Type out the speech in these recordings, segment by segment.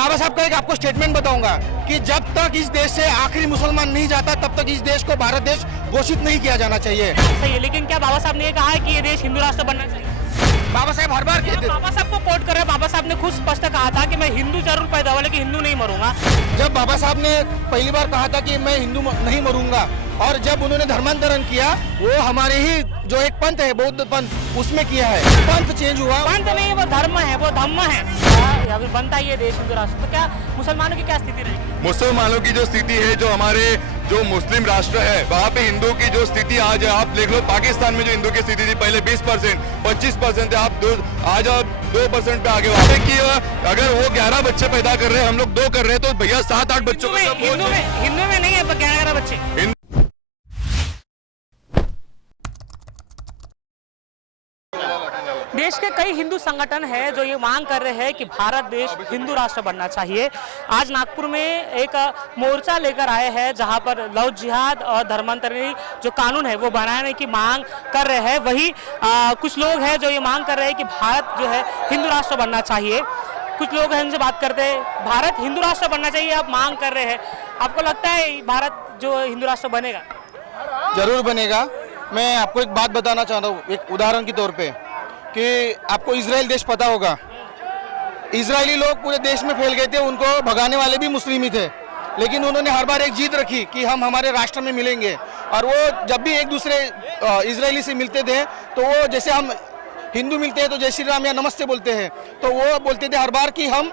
बाबा साहब का एक आपको स्टेटमेंट बताऊंगा कि जब तक इस देश से आखिरी मुसलमान नहीं जाता तब तक इस देश को भारत देश घोषित नहीं किया जाना चाहिए। सही है, लेकिन क्या बाबा साहब ने ये कहा है कि ये देश हिंदू राष्ट्र बनना चाहिए? बाबा साहब हर बार कहते, बाबा साहब को कोट कर रहे हैं, बाबा साहब ने खुद स्पष्ट कहा था कि मैं हिंदू जरूर पैदा हुआ लेकिन हिंदू नहीं मरूंगा। जब बाबा साहब ने पहली बार कहा था कि मैं हिंदू नहीं मरूंगा, और जब उन्होंने धर्मांतरण किया वो हमारे ही जो एक पंथ है बौद्ध पंथ उसमें किया है। पंथ चेंज हुआ, पंथ नहीं, वो धर्म है, वो धम्म है। अगर बनता ही है देश हिंदू राष्ट्र तो क्या मुसलमानों की क्या स्थिति रहेगी? मुसलमानों की जो स्थिति है, जो हमारे जो मुस्लिम राष्ट्र है वहाँ पे हिंदू की जो स्थिति आज है, आप देख लो पाकिस्तान में जो हिंदू की स्थिति थी पहले 20% 25% थे, आज आप 2% पे आगे वापस की। अगर वो 11 बच्चे पैदा कर रहे हैं, हम लोग 2 कर रहे हैं, तो भैया 7-8 बच्चों हिंदू में नहीं है 11 बच्चे। देश के कई हिंदू संगठन हैं जो ये मांग कर रहे हैं कि भारत देश हिंदू राष्ट्र बनना चाहिए। आज नागपुर में एक मोर्चा लेकर आए हैं जहां पर लव जिहाद और धर्मांतरण जो कानून है वो बनाने की मांग कर रहे हैं। वही कुछ लोग हैं जो ये मांग कर रहे हैं कि भारत जो है हिंदू राष्ट्र बनना चाहिए। कुछ लोग हैं, उनसे बात करते हैं। भारत हिंदू राष्ट्र बनना चाहिए आप मांग कर रहे हैं, आपको लगता है भारत जो हिंदू राष्ट्र बनेगा? जरूर बनेगा। मैं आपको एक बात बताना चाहता हूँ, एक उदाहरण के तौर पे कि आपको इजराइल देश पता होगा। इजरायली लोग पूरे देश में फैल गए थे, उनको भगाने वाले भी मुस्लिम ही थे, लेकिन उन्होंने हर बार एक जीत रखी कि हम हमारे राष्ट्र में मिलेंगे। और वो जब भी एक दूसरे इजरायली से मिलते थे तो वो जैसे हम हिंदू मिलते हैं तो जय श्री राम या नमस्ते बोलते हैं, तो वो बोलते थे हर बार कि हम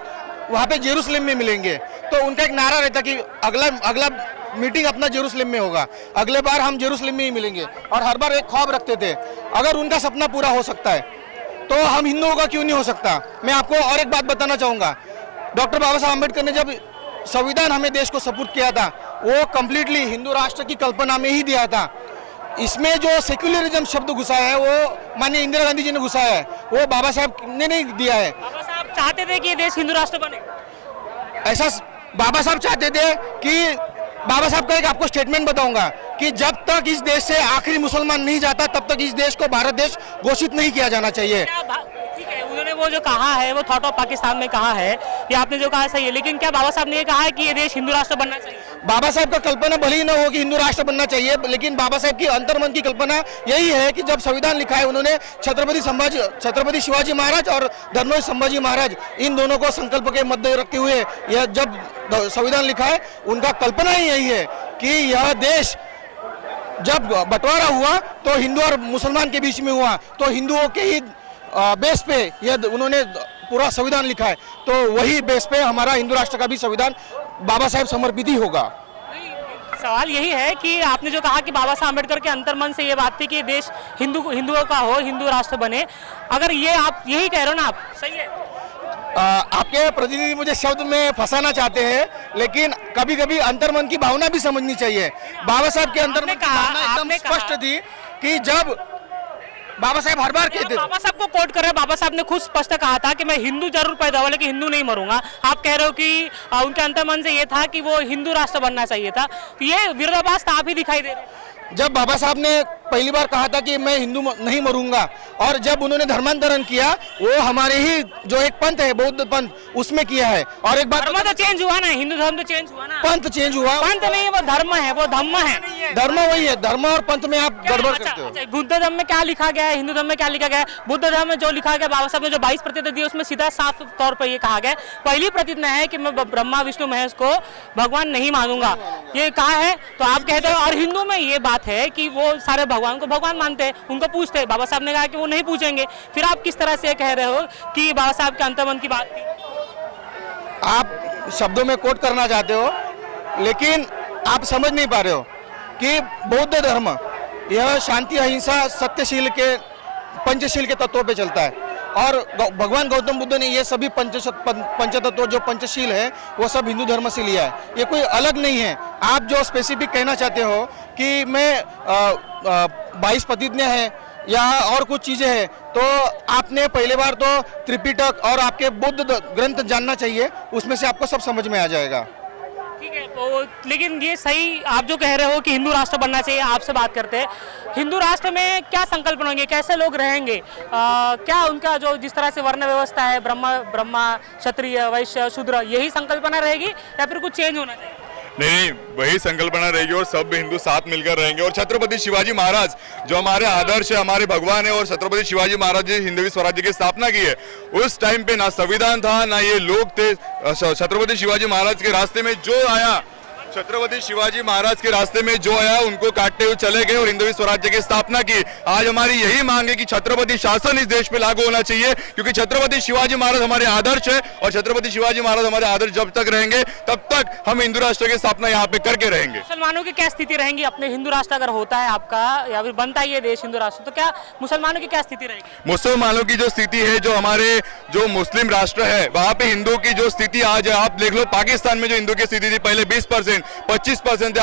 वहाँ पे जेरूसलम में मिलेंगे। तो उनका एक नारा रहता कि अगला मीटिंग अपना जेरूसलम में होगा, अगले बार हम जेरूसलम में ही मिलेंगे। और हर बार एक ख्वाब रखते थे, अगर उनका सपना पूरा हो सकता है तो हम हिंदुओं का क्यों नहीं हो सकता। मैं आपको और एक बात बताना चाहूँगा, डॉक्टर बाबा साहब अम्बेडकर ने जब संविधान हमें देश को सपुर्द किया था वो कम्प्लीटली हिंदू राष्ट्र की कल्पना में ही दिया था। इसमें जो सेक्युलरिज्म शब्द घुसाया है वो माननीय इंदिरा गांधी जी ने घुसाया है, वो बाबा साहब ने नहीं दिया है। बाबा साहब चाहते थे कि ये देश हिंदू राष्ट्र बने, ऐसा बाबा साहब चाहते थे कि बाबा साहब का एक आपको स्टेटमेंट बताऊंगा कि जब तक इस देश से आखिरी मुसलमान नहीं जाता तब तक इस देश को भारत देश घोषित नहीं किया जाना चाहिए। ठीक है, उन्होंने वो जो कहा है वो थॉट ऑफ पाकिस्तान में कहा है, ये आपने जो कहा सही है, लेकिन क्या बाबा साहब ने ये कहा है कि ये देश हिंदू राष्ट्र बनना चाहिए? बाबा साहब का कल्पना भले ही न हो कि हिंदू राष्ट्र बनना चाहिए, लेकिन बाबा साहब की अंतर्मन की कल्पना यही है कि जब संविधान लिखा है उन्होंने छत्रपति शिवाजी महाराज और धर्मवीर संभाजी महाराज इन दोनों को संकल्प के मध्य रखते हुए यह जब संविधान लिखा है, उनका कल्पना ही यही है कि यह देश जब बंटवारा हुआ तो हिंदू और मुसलमान के बीच में हुआ, तो हिंदुओं के ही बेस पे यह उन्होंने पूरा संविधान लिखा है, तो वही बेस पे हमारा हिंदू राष्ट्र का भी संविधान बाबा साहब समर्पित ही होगा। सवाल यही है कि आपने जो कहा कि बाबा साहब अम्बेडकर के अंतर्मन से ये बात थी कि देश हिंदुओं का हो, हिंदू राष्ट्र बने, अगर ये आप यही कह रहे हो ना, आप सही है? आपके प्रतिनिधि मुझे शब्द में फंसाना चाहते हैं, लेकिन कभी कभी अंतर्मन की भावना भी समझनी चाहिए। बाबा साहब के अंतर्मन की भावना एकदम स्पष्ट थी कि जब बाबा साहब हर बार कहते, बाबा साहब को कोट कर रहे हैं, बाबा साहब ने खुद स्पष्ट कहा था कि मैं हिंदू जरूर पैदा हुआ लेकिन हिंदू नहीं मरूंगा। आप कह रहे हो कि उनके अंतर्मन से ये था कि वो हिंदू राष्ट्र बनना चाहिए था, तो ये विरोधाभास तो आप ही दिखाई दे रहे हैं। जब बाबा साहब ने पहली बार कहा था कि मैं हिंदू नहीं मरूंगा, और जब उन्होंने धर्मांतरण किया वो हमारे ही जो एक पंथ है बौद्ध पंथ उसमें किया है। और एक बात, धर्म तो चेंज हुआ ना, हिंदू धर्म तो चेंज हुआ ना, पंथ चेंज हुआ। पंथ नहीं, वो धर्म है, वो धम्म है। धर्म वही है, धर्म और पंथ में आप गड़बड़ करते हो। बुद्ध धर्म में क्या लिखा गया है, हिंदू धर्म में क्या लिखा गया है? बुद्ध धर्म में जो लिखा गया, बाबा साहब ने जो 22% दिए उसमें सीधा साफ तौर पर ये कहा गया, पहली प्रतिज्ञा है कि मैं ब्रह्मा विष्णु महेश को भगवान नहीं मानूंगा, ये कहा है। तो आप कहते हो, और हिंदू में ये बात है कि वो सारे भगवान को भगवान मानते हैं, उनको पूछते हैं। बाबा साहब ने कहा कि वो नहीं पूछेंगे, फिर आप किस तरह से कह रहे हो कि बाबा साहब के अंतर्मन की बात थी? आप शब्दों में कोट करना चाहते हो, लेकिन आप समझ नहीं पा रहे हो कि बौद्ध धर्म यह शांति, अहिंसा, सत्यशील के पंचशील के तत्वों पे चलता है, और भगवान गौतम बुद्ध ने ये सभी पंचतत्व जो पंचशील है वो सब हिंदू धर्म से लिया है, ये कोई अलग नहीं है। आप जो स्पेसिफिक कहना चाहते हो कि मैं 22 प्रतिज्ञा है या और कुछ चीज़ें हैं, तो आपने पहले बार तो त्रिपिटक और आपके बुद्ध ग्रंथ जानना चाहिए, उसमें से आपको सब समझ में आ जाएगा। ठीक है तो लेकिन ये सही आप जो कह रहे हो कि हिंदू राष्ट्र बनना चाहिए, आपसे बात करते हैं हिंदू राष्ट्र में क्या संकल्प होंगे, कैसे लोग रहेंगे, क्या उनका जो जिस तरह से वर्ण व्यवस्था है ब्रह्मा क्षत्रिय वैश्य शूद्र यही संकल्पना रहेगी या फिर कुछ चेंज होना चाहिए? नहीं, वही संकल्पना रहेगी और सब हिंदू साथ मिलकर रहेंगे। और छत्रपति शिवाजी महाराज जो हमारे आदर्श है, हमारे भगवान है, और छत्रपति शिवाजी महाराज जी हिंदवी स्वराज्य की स्थापना की है, उस टाइम पे ना संविधान था ना ये लोग थे। छत्रपति शिवाजी महाराज के रास्ते में जो आया, छत्रपति शिवाजी महाराज के रास्ते में जो आया उनको काटते हुए चले गए और हिंदवी स्वराज्य की स्थापना की। आज हमारी यही मांग है कि छत्रपति शासन इस देश पे लागू होना चाहिए, क्योंकि छत्रपति शिवाजी महाराज हमारे आदर्श है और छत्रपति शिवाजी महाराज हमारे आदर्श जब तक रहेंगे तब तक हम हिंदू राष्ट्र की स्थापना यहाँ पे करके रहेंगे। मुसलमानों की क्या स्थिति रहेंगी अपने हिंदू राष्ट्र अगर होता है आपका या फिर बनता है ये देश हिंदू राष्ट्र, तो क्या मुसलमानों की क्या स्थिति रहेगी? मुसलमानों की जो स्थिति है, जो हमारे जो मुस्लिम राष्ट्र है वहाँ पे हिंदू की जो स्थिति आज है, आप देख लो पाकिस्तान में जो हिंदू की स्थिति थी पहले 20% 25% थे,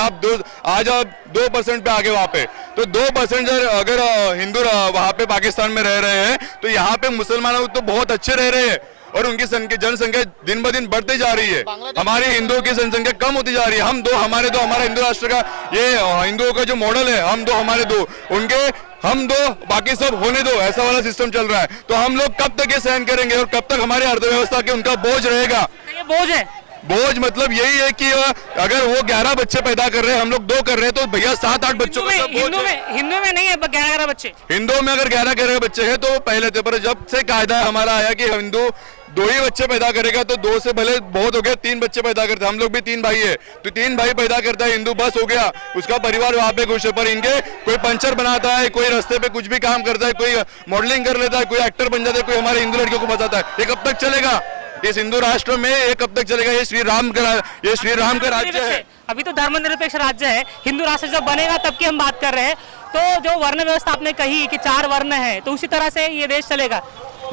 आज आप 2% पे आगे वहाँ पे। तो 2% अगर हिंदू वहाँ पे पाकिस्तान में रह रहे हैं तो यहाँ पे मुसलमानों तो बहुत अच्छे रह रहे हैं और उनकी जनसंख्या दिन ब दिन बढ़ती जा रही है। हमारी हिंदुओं की जनसंख्या कम होती जा रही है। हमारा हिंदू राष्ट्र का ये हिंदुओं का जो मॉडल है, हम दो हमारे दो, उनके हम दो बाकी सब होने दो, ऐसा वाला सिस्टम चल रहा है। तो हम लोग कब तक ये सहन करेंगे और कब तक हमारी अर्थव्यवस्था के उनका बोझ रहेगा? ये बोझ है, बोझ मतलब यही है कि अगर वो 11 बच्चे पैदा कर रहे हैं, हम लोग 2 कर रहे हैं, तो भैया 7-8 बच्चों का हिंदू में नहीं है 11 बच्चे। हिंदुओं में अगर 11 बच्चे हैं तो पहले थे, पर जब से कायदा हमारा आया कि हिंदू 2 ही बच्चे पैदा करेगा तो 2 से भले बहुत हो गया, 3 बच्चे पैदा करते हैं। हम लोग भी 3 भाई है तो 3 भाई पैदा करता है हिंदू, बस हो गया, उसका परिवार वहाँ पे खुश है। पर इनके कोई पंचर बनाता है, कोई रास्ते पे कुछ भी काम करता है, कोई मॉडलिंग कर लेता है, कोई एक्टर बन जाता है, कोई हमारे हिंदू लड़कियों को बचाता है। ये कब तक चलेगा इस हिंदू राष्ट्र में? ये कब तक चलेगा? ये श्री राम का राज्य है। अभी तो धर्मनिरपेक्ष राज्य है, हिंदू राष्ट्र जब बनेगा तब की हम बात कर रहे हैं। तो जो वर्ण व्यवस्था आपने कही कि 4 वर्ण है, तो उसी तरह से ये देश चलेगा?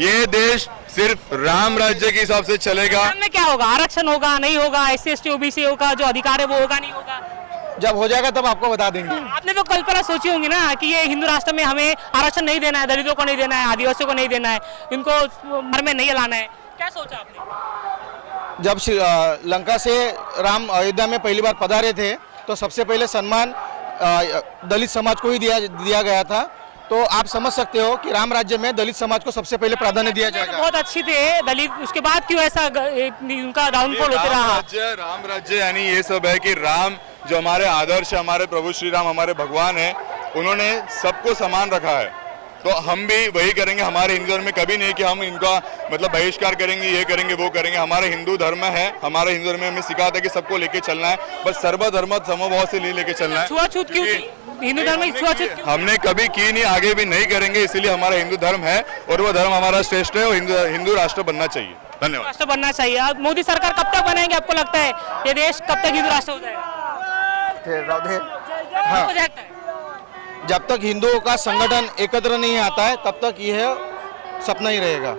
ये देश सिर्फ राम राज्य के हिसाब से चलेगा। में क्या होगा? आरक्षण होगा नहीं होगा? SC ST OBC का जो अधिकार है वो होगा नहीं होगा? जब हो जाएगा तब आपको बता देंगे। आपने तो कल्पना सोची होंगी ना कि ये हिंदू राष्ट्र में हमें आरक्षण नहीं देना है, दलितों को नहीं देना है, आदिवासियों को नहीं देना है, इनको घर में नहीं लाना है, क्या सोचा आपने? जब लंका से राम अयोध्या में पहली बार पधारे थे तो सबसे पहले सम्मान दलित समाज को ही दिया गया था। तो आप समझ सकते हो कि राम राज्य में दलित समाज को सबसे पहले प्राधान्य दिया जाएगा। बहुत अच्छी थे दलित, उसके बाद क्यों ऐसा उनका डाउनफॉल होते रहा? राम राज्य यानी ये सब है कि राम जो हमारे आदर्श है, हमारे प्रभु श्री राम हमारे भगवान है, उन्होंने सबको समान रखा है। तो हम भी वही करेंगे। हमारे हिंदू धर्म में कभी नहीं कि हम इनका मतलब बहिष्कार करेंगे, ये करेंगे वो करेंगे। हमारे हिंदू धर्म है, हमारे हिंदू धर्म में हमें सिखाता है कि सबको लेके चलना है, बस सर्वधर्म समभाव से नहीं लेके चलना है। छुआछूत क्यों? हिंदू धर्म में छुआछूत हमने कभी की नहीं, आगे भी नहीं करेंगे, इसीलिए हमारा हिंदू धर्म है और वो धर्म हमारा श्रेष्ठ है और हिंदू राष्ट्र बनना चाहिए। धन्यवाद। राष्ट्र बनना चाहिए। अब मोदी सरकार कब तक बनेगी आपको लगता है? ये देश कब तक हिंदू राष्ट्र हो जाएगा? हाँ। जब तक हिंदुओं का संगठन एकत्र नहीं आता है तब तक यह सपना ही रहेगा।